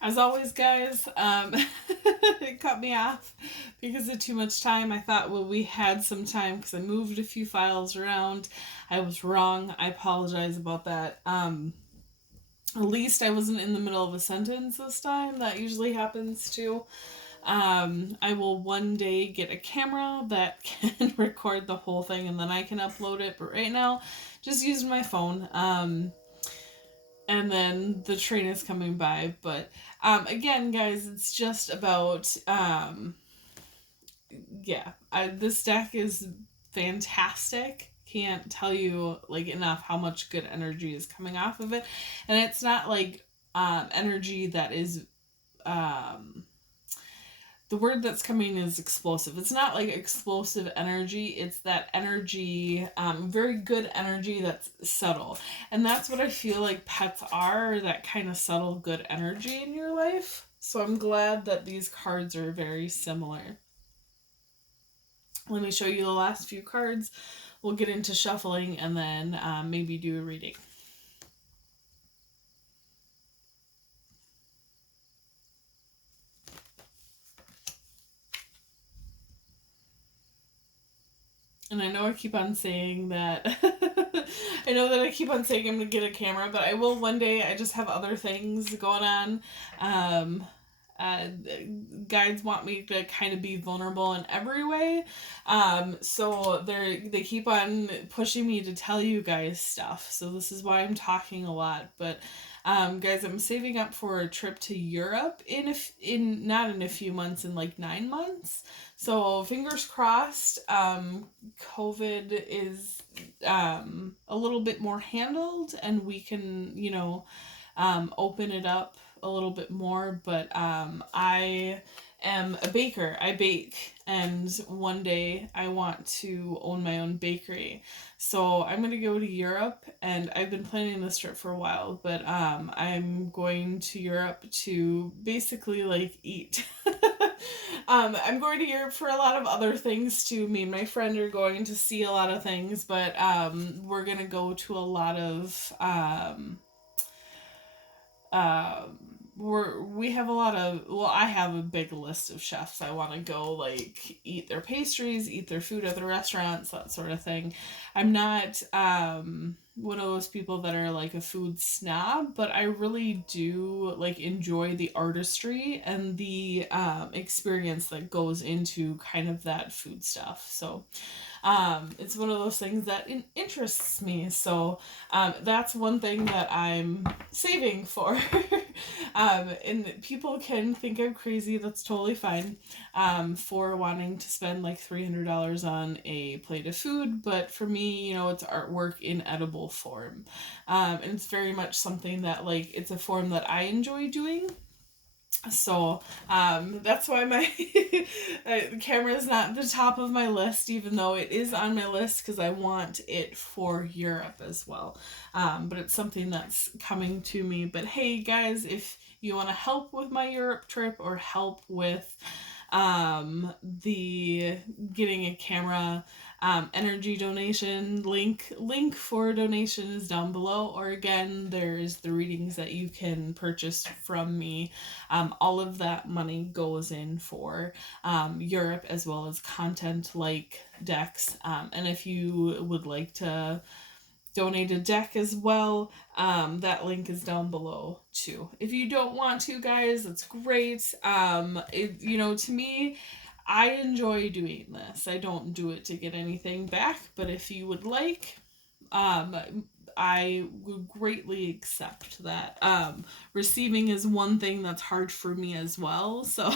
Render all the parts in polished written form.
As always, guys, it cut me off because of too much time. I thought, well, we had some time because I moved a few files around. I was wrong. I apologize about that. At least I wasn't in the middle of a sentence this time. That usually happens too. I will one day get a camera that can record the whole thing and then I can upload it. But right now, just using my phone. And then the train is coming by. But again, guys, it's just about yeah. This deck is fantastic. Can't tell you like enough how much good energy is coming off of it, and it's not like energy that is um, the word that's coming is explosive. It's not like explosive energy. It's that energy, very good energy that's subtle. And that's what I feel like pets are, that kind of subtle good energy in your life. So I'm glad that these cards are very similar. Let me show you the last few cards. We'll get into shuffling and then maybe do a reading. And I know I keep on saying that. I know that I keep on saying I'm going to get a camera, but I will one day. I just have other things going on. Um, uh, Guides want me to kind of be vulnerable in every way. So they keep on pushing me to tell you guys stuff. So this is why I'm talking a lot. But guys, I'm saving up for a trip to Europe in not in a few months, in like 9 months. So fingers crossed. COVID is a little bit more handled, and we can open it up a little bit more. But I am a baker. I bake, and one day I want to own my own bakery. So I'm going to go to Europe, and I've been planning this trip for a while, but I'm going to Europe to basically like eat. I'm going to Europe for a lot of other things too. Me and my friend are going to see a lot of things, but we're going to go to a lot of um we have a lot of, well, I have a big list of chefs I want to go like eat their pastries, eat their food at the restaurants, that sort of thing. I'm not one of those people that are like a food snob, but I really do like enjoy the artistry and the experience that goes into kind of that food stuff. So it's one of those things that interests me. So that's one thing that I'm saving for. And people can think I'm crazy. That's totally fine for wanting to spend like $300 on a plate of food. But for me, it's artwork in edible form. And it's very much something that, like, it's a form that I enjoy doing. So that's why my camera is not the top of my list, even though it is on my list because I want it for Europe as well. But it's something that's coming to me. But hey, guys, if you want to help with my Europe trip or help with the getting a camera, energy donation link for donation is down below, or again there's the readings that you can purchase from me. All of that money goes in for Europe, as well as content like decks, and if you would like to donate a deck as well, that link is down below too. If you don't want to, guys, that's great. To me, I enjoy doing this. I don't do it to get anything back, but if you would like, um, I would greatly accept that. Receiving is one thing that's hard for me as well, so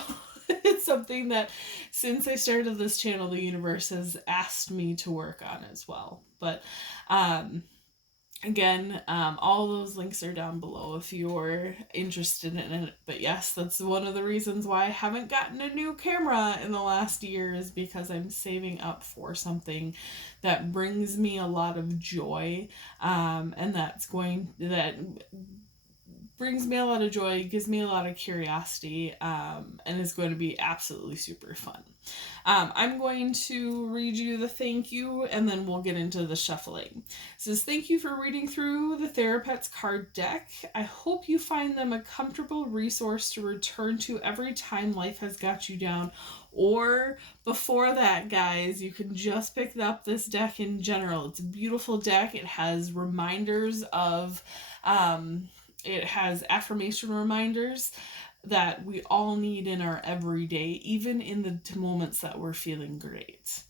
it's something that since I started this channel, the universe has asked me to work on as well. But um, again, all those links are down below if you're interested in it. But yes, that's one of the reasons why I haven't gotten a new camera in the last year, is because I'm saving up for something that brings me a lot of joy, and that brings me a lot of joy, gives me a lot of curiosity, and is going to be absolutely super fun. I'm going to read you the thank you, and then we'll get into the shuffling. It says, thank you for reading through the Thera-Pets card deck. I hope you find them a comfortable resource to return to every time life has got you down. Or before that, guys, you can just pick up this deck in general. It's a beautiful deck. It has reminders of, it has affirmation reminders that we all need in our everyday, even in the moments that we're feeling great.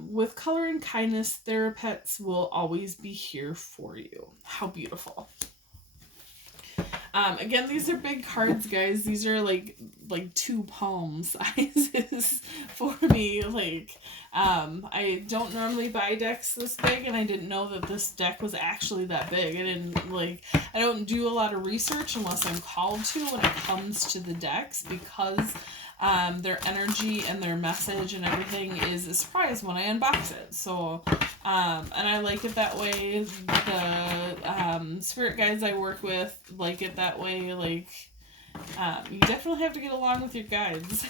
With color and kindness, Thera-Pets will always be here for you. How beautiful. Again, these are big cards, guys. These are like 2 palm sizes for me. I don't normally buy decks this big, and I didn't know that this deck was actually that big. I don't do a lot of research unless I'm called to when it comes to the decks, because their energy and their message and everything is a surprise when I unbox it. So, and I like it that way. The spirit guides I work with like it that way. You definitely have to get along with your guides.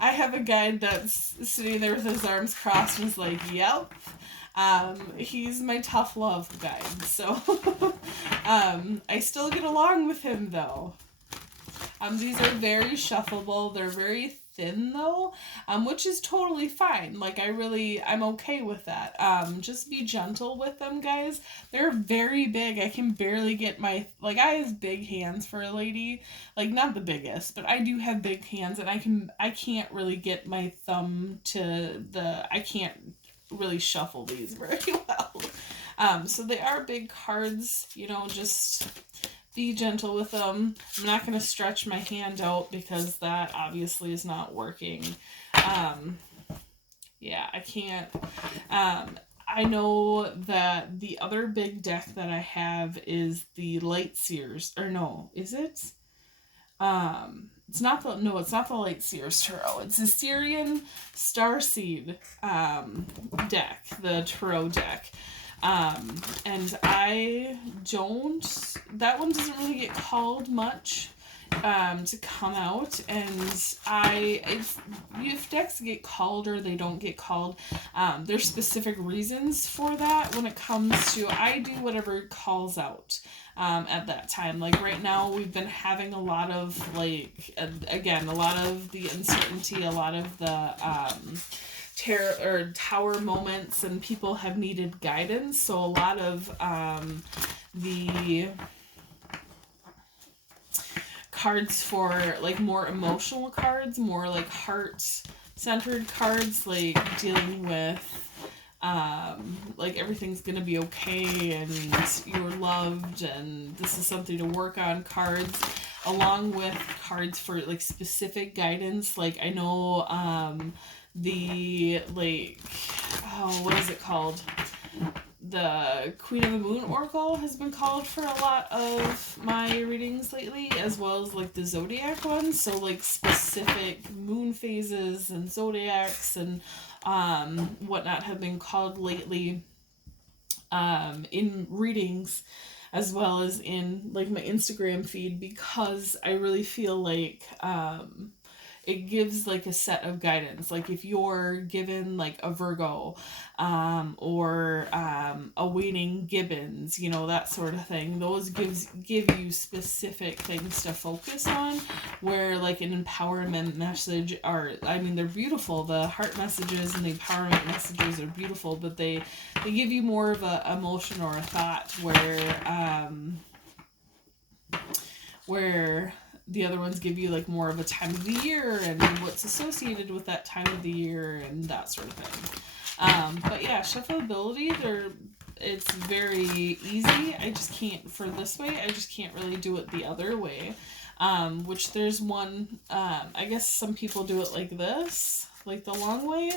I have a guide that's sitting there with his arms crossed and is like, yep. He's my tough love guide. So, I still get along with him though. These are very shuffleable. They're very thin though, which is totally fine. I'm okay with that. Just be gentle with them, guys. They're very big. I can barely get I have big hands for a lady. Not the biggest, but I do have big hands, and I can't really get my thumb to I can't really shuffle these very well. So they are big cards, just be gentle with them. I'm not going to stretch my hand out because that obviously is not working. Yeah, I can't. I know that the other big deck that I have is the Light Seers, or no, is it? It's not the Light Seers Tarot. It's the Syrian Starseed deck, the Tarot deck. And that one doesn't really get called much to come out, and if decks get called or they don't get called, there's specific reasons for that. When it comes to, I do whatever calls out at that time. Right now, we've been having a lot of a lot of the uncertainty, a lot of the tower moments, and people have needed guidance. So a lot of the cards for more emotional cards, more heart-centered cards, dealing with everything's gonna be okay and you're loved and this is something to work on cards, along with cards for specific guidance. I know what is it called? The Queen of the Moon Oracle has been called for a lot of my readings lately, as well as the Zodiac ones. So specific moon phases and zodiacs and whatnot have been called lately in readings, as well as in my Instagram feed, because I really feel it gives a set of guidance. If you're given a Virgo or awaiting Gibbons, that sort of thing, those give you specific things to focus on, where an empowerment message they're beautiful. The heart messages and the empowerment messages are beautiful, but they give you more of a emotion or a thought, where the other ones give you more of a time of the year and what's associated with that time of the year and that sort of thing. But yeah, shuffleability, it's very easy. I just can't, for this way, I just can't really do it the other way. Which there's one, I guess some people do it like this, the long way.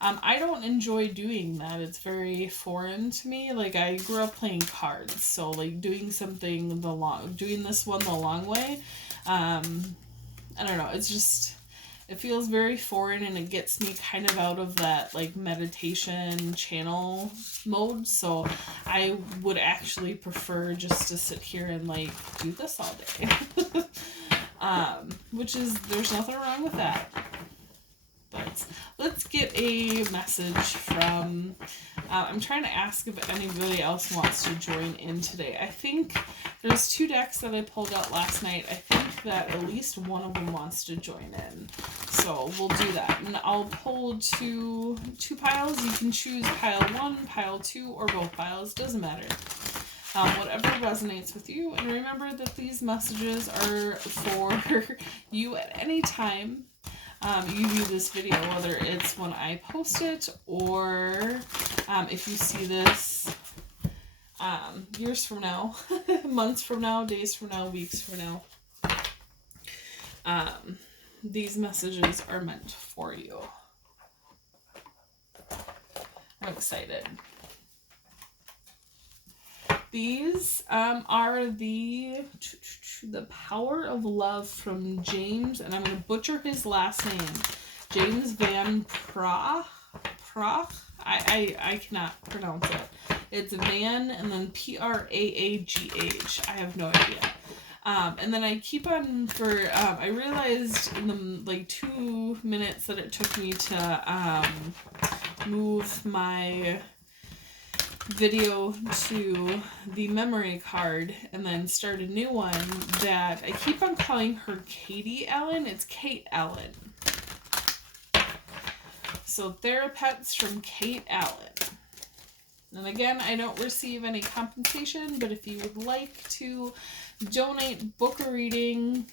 I don't enjoy doing that. It's very foreign to me. I grew up playing cards, so doing doing this one the long way, I don't know, it's just, it feels very foreign, and it gets me kind of out of that like meditation channel mode. So I would actually prefer just to sit here and like do this all day. Which is, there's nothing wrong with that. But let's get a message from, I'm trying to ask if anybody else wants to join in today. I think there's 2 decks that I pulled out last night. I think that at least one of them wants to join in. So we'll do that. And I'll pull two piles. You can choose pile 1, pile 2, or both piles. Doesn't matter. Whatever resonates with you. And remember that these messages are for you at any time. You view this video, whether it's when I post it or if you see this years from now, months from now, days from now, weeks from now. These messages are meant for you. I'm excited. These are the Power of Love from James, and I'm going to butcher his last name. James Van Praagh. I cannot pronounce it. It's Van and then Praagh. I have no idea. And then I keep on I realized in the like 2 minutes that it took me to move my video to the memory card and then start a new one, that I keep on calling her Kate Allan. It's Kate Allan. So Thera-Pets from Kate Allan. And again, I don't receive any compensation, but if you would like to donate, book a reading,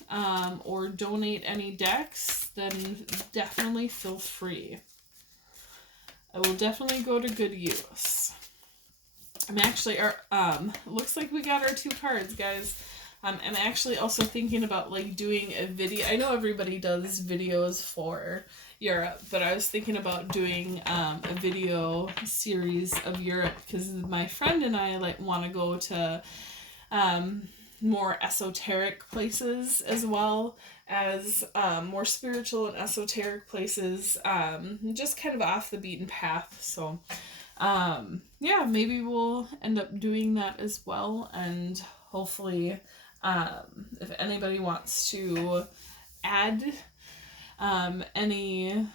or donate any decks, then definitely feel free. I will definitely go to good use. I'm actually, looks like we got our 2 cards, guys. I'm actually also thinking about like doing a video. I know everybody does videos for Europe, but I was thinking about doing a video series of Europe, because my friend and I like want to go to more esoteric places, as well as more spiritual and esoteric places, just kind of off the beaten path. So yeah, maybe we'll end up doing that as well. And hopefully, if anybody wants to add any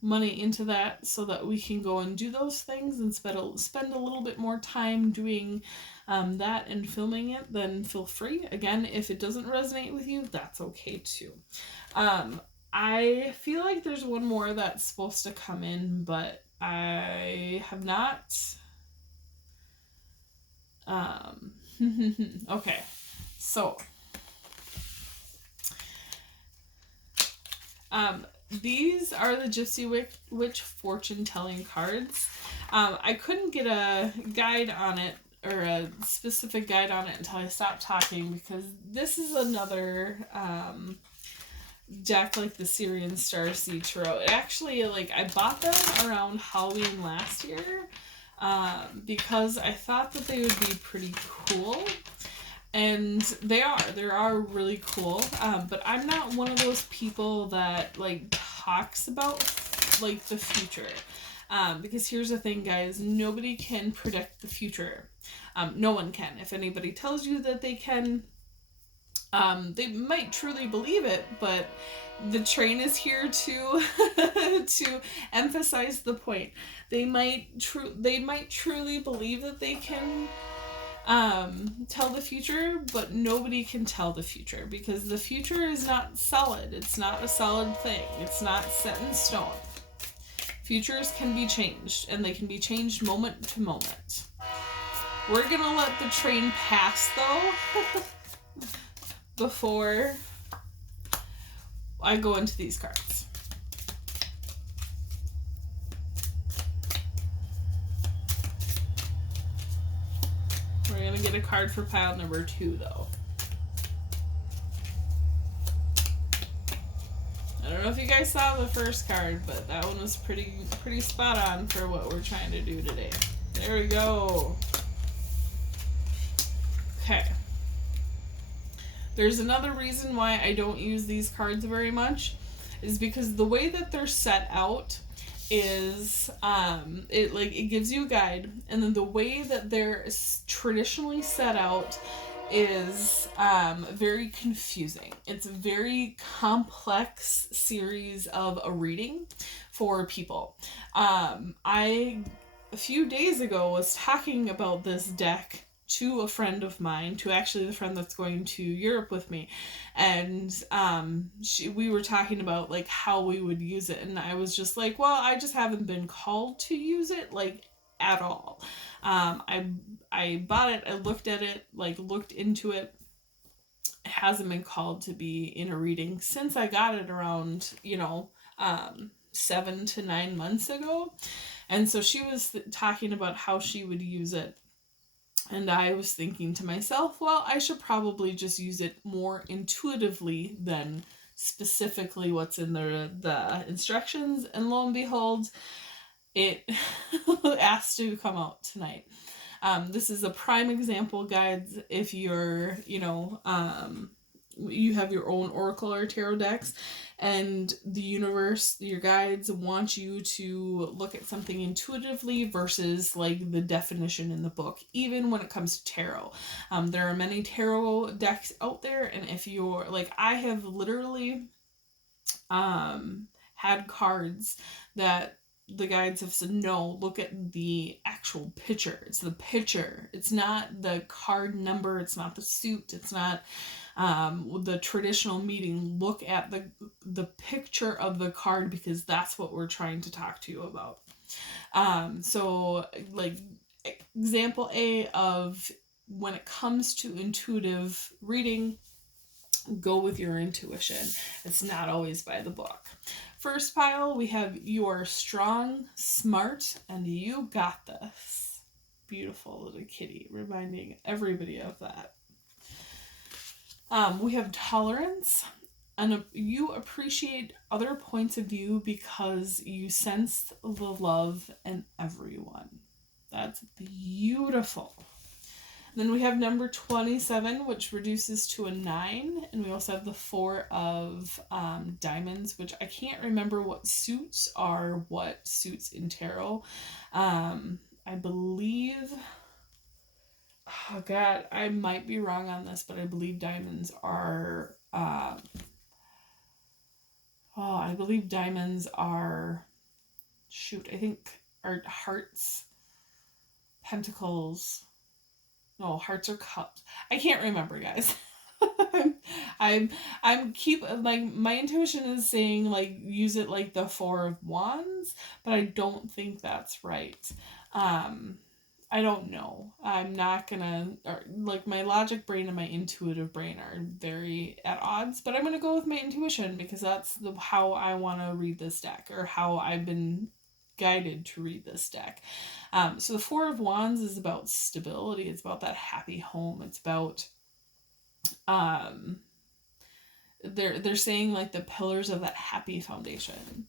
money into that so that we can go and do those things and spend a little bit more time doing that and filming it, then feel free. Again, if it doesn't resonate with you, that's okay too. I feel like there's one more that's supposed to come in, but I have not. Okay, so these are the Gypsy Witch fortune telling cards. I couldn't get a guide on it, or a specific guide on it, until I stopped talking, because this is another deck like the Syrian Starseed Tarot. It actually, like, I bought them around Halloween last year because I thought that they would be pretty cool. And they are really cool, but I'm not one of those people that like talks about like the future, because here's the thing, guys, nobody can predict the future. No one can. If anybody tells you that they can, they might truly believe it, but the train is here to to emphasize the point. They might truly believe that they can tell the future, but nobody can tell the future, because the future is not solid. It's not a solid thing. It's not set in stone. Futures can be changed, and they can be changed moment to moment. We're gonna let the train pass, though, before I go into these cards. We're going to get a card for pile number 2, though. I don't know if you guys saw the first card, but that one was pretty spot on for what we're trying to do today. There we go. Okay. There's another reason why I don't use these cards very much, is because the way that they're set out is it gives you a guide, and then the way that they're traditionally set out is very confusing. It's a very complex series of a reading for people. I a few days ago was talking about this deck to a friend of mine, to actually the friend that's going to Europe with me, and we were talking about like how we would use it, and I was just like, well, I just haven't been called to use it like at all. I bought it, I looked at it, like looked into it. It hasn't been called to be in a reading since I got it around 7 to 9 months ago. And so she was talking about how she would use it. And I was thinking to myself, well, I should probably just use it more intuitively than specifically what's in the instructions. And lo and behold, it asked to come out tonight. This is a prime example, guides, if you're, you have your own oracle or tarot decks, and the universe, your guides want you to look at something intuitively versus like the definition in the book, even when it comes to tarot. There are many tarot decks out there, and if you're like, I have literally had cards that the guides have said, no, look at the actual picture. It's the picture. It's not the card number. It's not the suit. It's not the traditional meaning. Look at the picture of the card, because that's what we're trying to talk to you about. So like example A of when it comes to intuitive reading, go with your intuition. It's not always by the book. First pile, we have you are strong, smart, and you got this. Beautiful little kitty, reminding everybody of that. We have tolerance, and you appreciate other points of view because you sense the love in everyone. That's beautiful. Then we have number 27, which reduces to a 9. And we also have the 4 of diamonds, which I can't remember what suits are what suits in tarot. I believe... Oh, God, I might be wrong on this, but I believe diamonds are... I believe diamonds are... Shoot, I think are hearts, pentacles... No, hearts or cups. I can't remember, guys. I'm keep like my intuition is saying like use it like the 4 of wands, but I don't think that's right. I don't know. I'm not gonna, like my logic brain and my intuitive brain are very at odds, but I'm gonna go with my intuition because that's how I want to read this deck, or how I've been guided to read this deck. So the 4 of wands is about stability. It's about that happy home. It's about they're saying like the pillars of that happy foundation.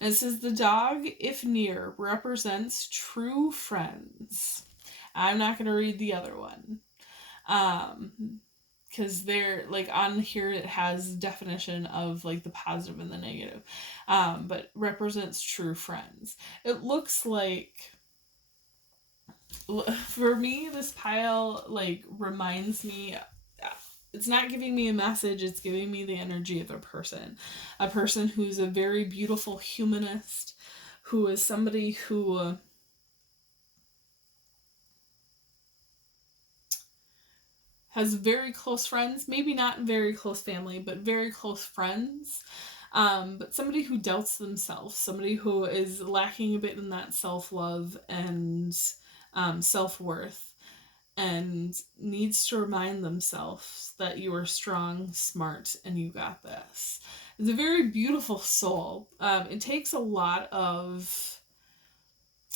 And it says the dog, if near, represents true friends. I'm not going to read the other one. Because they're like on here it has definition of like the positive and the negative, but represents true friends. It looks like, for me, this pile like reminds me, it's not giving me a message, it's giving me the energy of a person who's a very beautiful humanist, who is somebody who has very close friends, maybe not very close family, but very close friends. But somebody who doubts themselves, somebody who is lacking a bit in that self-love and self-worth, and needs to remind themselves that you are strong, smart, and you got this. It's a very beautiful soul. It takes a lot of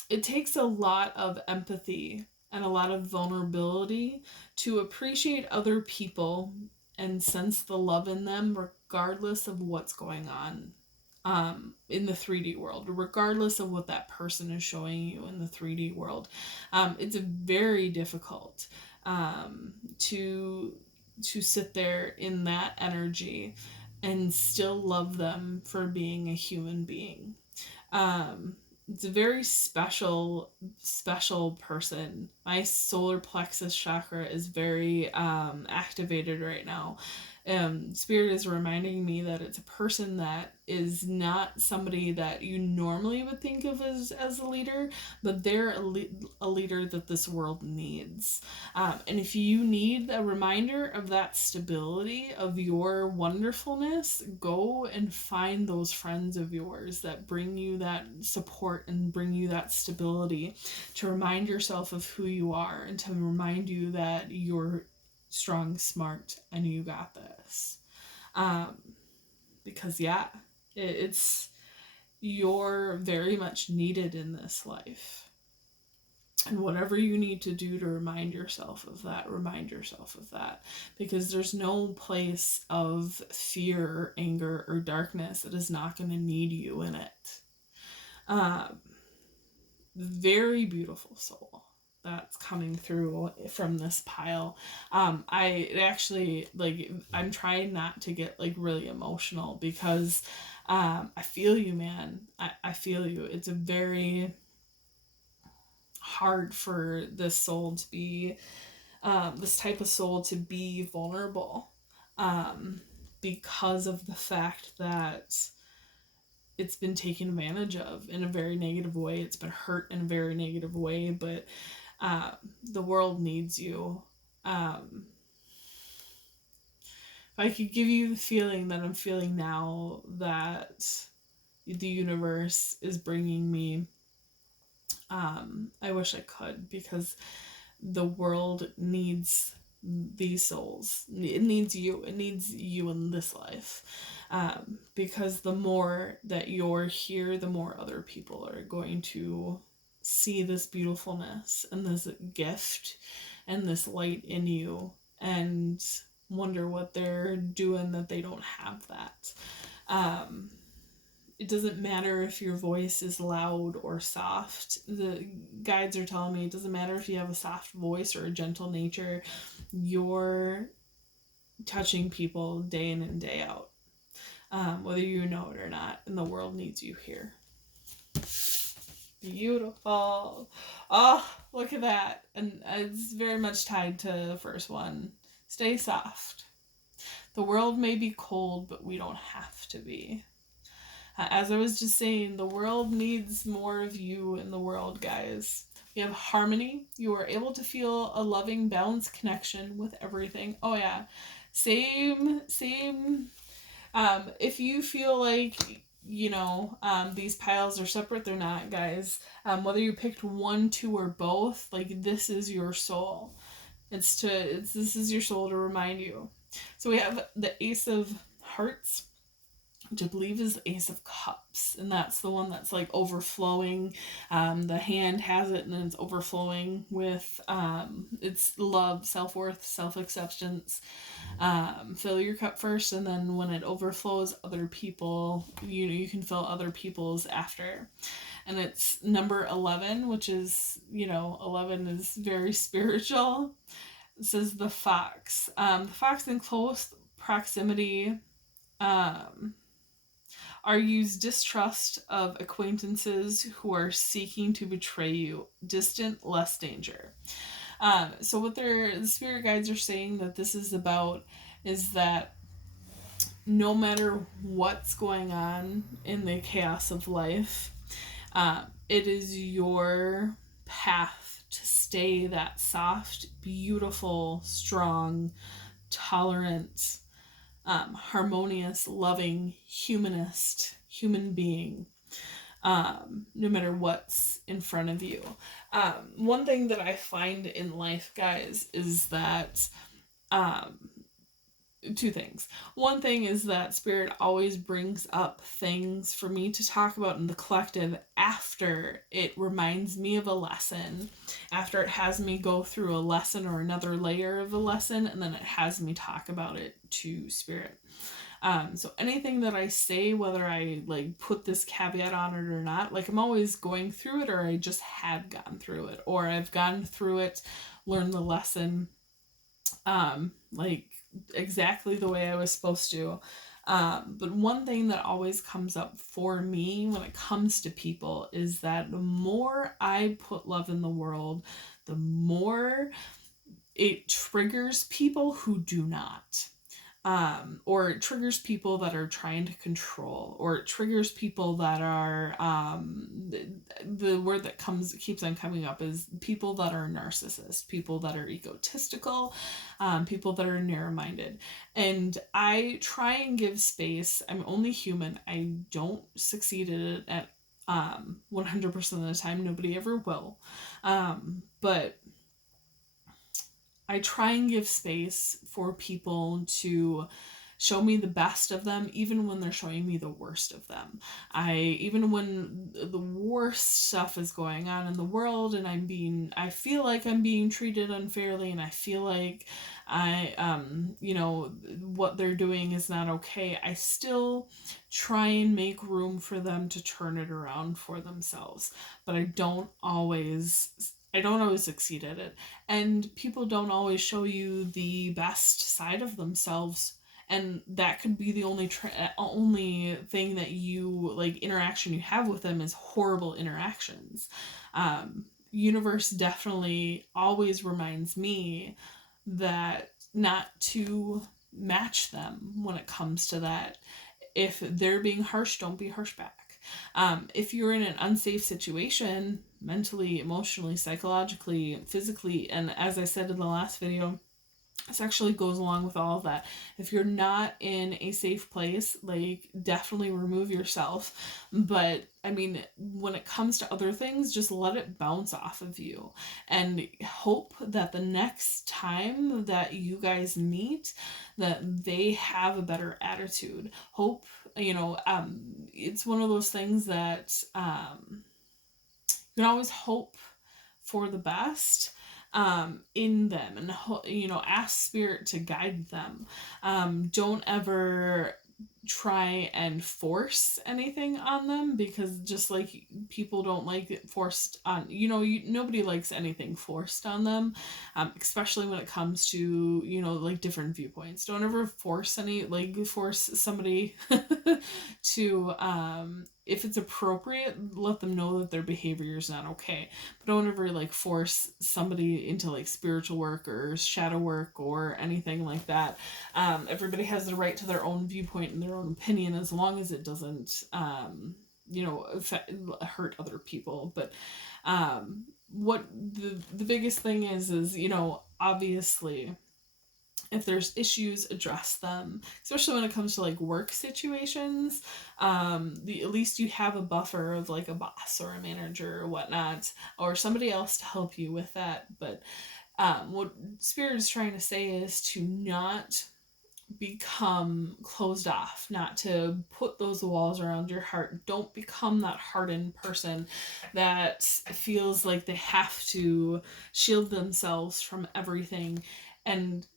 empathy and a lot of vulnerability to appreciate other people and sense the love in them regardless of what's going on in the 3D world, regardless of what that person is showing you in the 3D world. It's very difficult to sit there in that energy and still love them for being a human being. It's a very special person. My solar plexus chakra is very activated right now. Spirit is reminding me that it's a person that is not somebody that you normally would think of as a leader, but they're a leader that this world needs. And if you need a reminder of that stability, of your wonderfulness, go and find those friends of yours that bring you that support and bring you that stability, to remind yourself of who you are and to remind you that you're strong, smart, and you got this. Because it's you're very much needed in this life. And whatever you need to do to remind yourself of that, remind yourself of that. Because there's no place of fear, anger, or darkness that is not going to need you in it. Very beautiful soul that's coming through from this pile. I actually, like, I'm trying not to get like really emotional because I feel you, man. I feel you. It's a very hard for this soul to be, this type of soul to be vulnerable, because of the fact that it's been taken advantage of in a very negative way. It's been hurt in a very negative way, but the world needs you. If I could give you the feeling that I'm feeling now, that the universe is bringing me, I wish I could, because the world needs these souls. It needs you. It needs you in this life. Because the more that you're here, the more other people are going to see this beautifulness and this gift and this light in you and wonder what they're doing that they don't have that. It doesn't matter if your voice is loud or soft. The guides are telling me it doesn't matter if you have a soft voice or a gentle nature. You're touching people day in and day out, whether you know it or not, and the world needs you here. Beautiful. Oh, look at that. And it's very much tied to the first one. Stay soft. The world may be cold, but we don't have to be. As I was just saying, the world needs more of you in the world, guys. We have harmony. You are able to feel a loving, balanced connection with everything. Oh yeah. Same. If you feel like, these piles are separate, they're not, guys. Whether you picked one, two, or both, like, this is your soul. This is your soul to remind you. So we have the Ace of Hearts, which I believe is the Ace of Cups, and that's the one that's like overflowing. The hand has it, and then it's overflowing with it's love, self-worth, self-acceptance. Fill your cup first, and then when it overflows, other people, you can fill other people's after. And it's number 11, which is, 11 is very spiritual. It says the fox. The fox in close proximity argues distrust of acquaintances who are seeking to betray you. Distant, less danger. So what the spirit guides are saying that this is about is that no matter what's going on in the chaos of life, it is your path to stay that soft, beautiful, strong, tolerant, harmonious, loving, human being, no matter what's in front of you. One thing that I find in life, guys, is that two things. One thing is that Spirit always brings up things for me to talk about in the collective after it reminds me of a lesson, after it has me go through a lesson or another layer of a lesson, and then it has me talk about it to Spirit. So anything that I say, whether I like put this caveat on it or not, like I'm always going through it, or I just had gone through it, or I've gone through it, learned the lesson, like exactly the way I was supposed to. But one thing that always comes up for me when it comes to people is that the more I put love in the world, the more it triggers people who do not. Or it triggers people that are trying to control, or it triggers people that are the word that keeps on coming up is people that are narcissists, people that are egotistical, people that are narrow-minded. And I try and give space. I'm only human. I don't succeed at 100% of the time. Nobody ever will. But I try and give space for people to show me the best of them, even when they're showing me the worst of them. Even when the worst stuff is going on in the world and I feel like I'm being treated unfairly, and I feel like what they're doing is not okay, I still try and make room for them to turn it around for themselves. But I don't always succeed at it. And people don't always show you the best side of themselves. And that could be the only thing that interaction you have with them is horrible interactions. Universe definitely always reminds me that not to match them when it comes to that. If they're being harsh, don't be harsh back. If you're in an unsafe situation, mentally, emotionally, psychologically, physically, and as I said in the last video, this actually goes along with all of that. If you're not in a safe place, definitely remove yourself. But I mean, when it comes to other things, just let it bounce off of you and hope that the next time that you guys meet, that they have a better attitude. Hope, it's one of those things that you can always hope for the best in them, and ask spirit to guide them. Don't ever try and force anything on them, because just like people don't like it forced on, nobody likes anything forced on them, especially when it comes to different viewpoints. Don't ever force somebody to if it's appropriate, let them know that their behavior is not okay. But don't ever force somebody into spiritual work or shadow work or anything like that. Everybody has the right to their own viewpoint and their own opinion, as long as it doesn't hurt other people. But what the biggest thing is obviously, if there's issues, address them, especially when it comes to work situations. At least you have a buffer of a boss or a manager or whatnot, or somebody else to help you with that. But what Spirit is trying to say is to not become closed off, not to put those walls around your heart. Don't become that hardened person that feels like they have to shield themselves from everything. And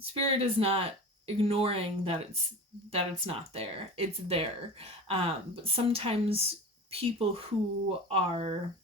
Spirit is not ignoring that it's not there. It's there. But sometimes people who are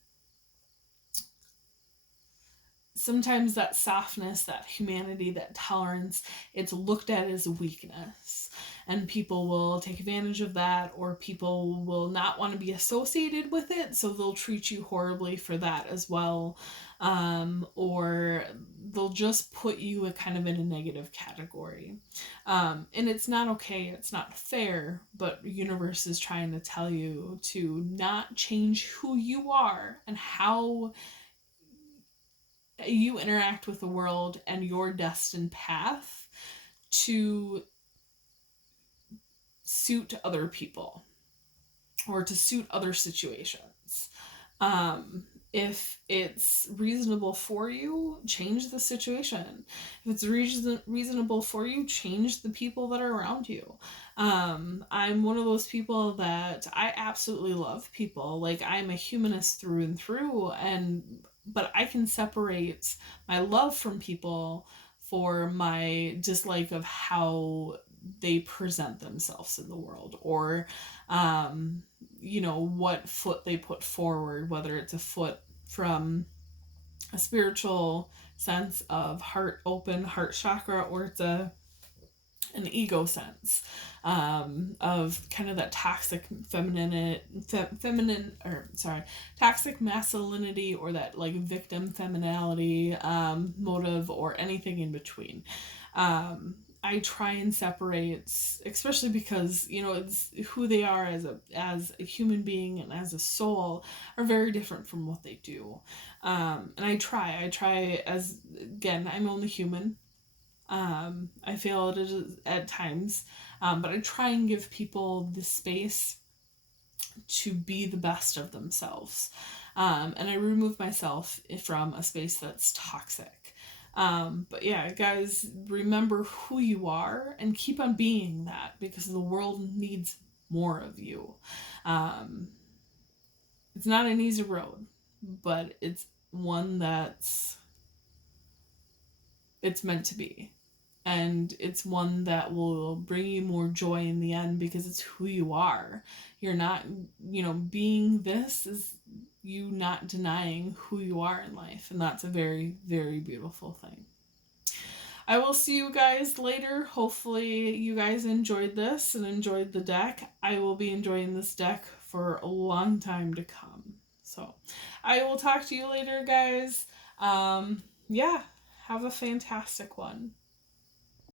sometimes that softness, that humanity, that tolerance, it's looked at as a weakness. And people will take advantage of that, or people will not want to be associated with it, so they'll treat you horribly for that as well. Or they'll just put you in a negative category. And it's not okay, it's not fair, but the universe is trying to tell you to not change who you are and how you interact with the world and your destined path to suit other people or to suit other situations. If it's reasonable for you, change the situation. If it's reasonable for you, change the people that are around you. I'm one of those people that I absolutely love people. I'm a humanist through and through, but I can separate my love from people for my dislike of how they present themselves in the world, or what foot they put forward, whether it's a foot from a spiritual sense of heart open, heart chakra, or it's a an ego sense, of kind of that toxic toxic masculinity, or that like victim femininity, motive, or anything in between. I try and separate, especially because it's who they are as a human being and as a soul are very different from what they do. And I try as, again, I'm only human. I fail at it at times, but I try and give people the space to be the best of themselves. And I remove myself from a space that's toxic. But yeah, guys, remember who you are and keep on being that, because the world needs more of you. Um, it's not an easy road, but it's one it's meant to be. And it's one that will bring you more joy in the end, because it's who you are. You're not, being this is you not denying who you are in life. And that's a very, very beautiful thing. I will see you guys later. Hopefully, you guys enjoyed this and enjoyed the deck. I will be enjoying this deck for a long time to come. So, I will talk to you later, guys. Yeah, have a fantastic one.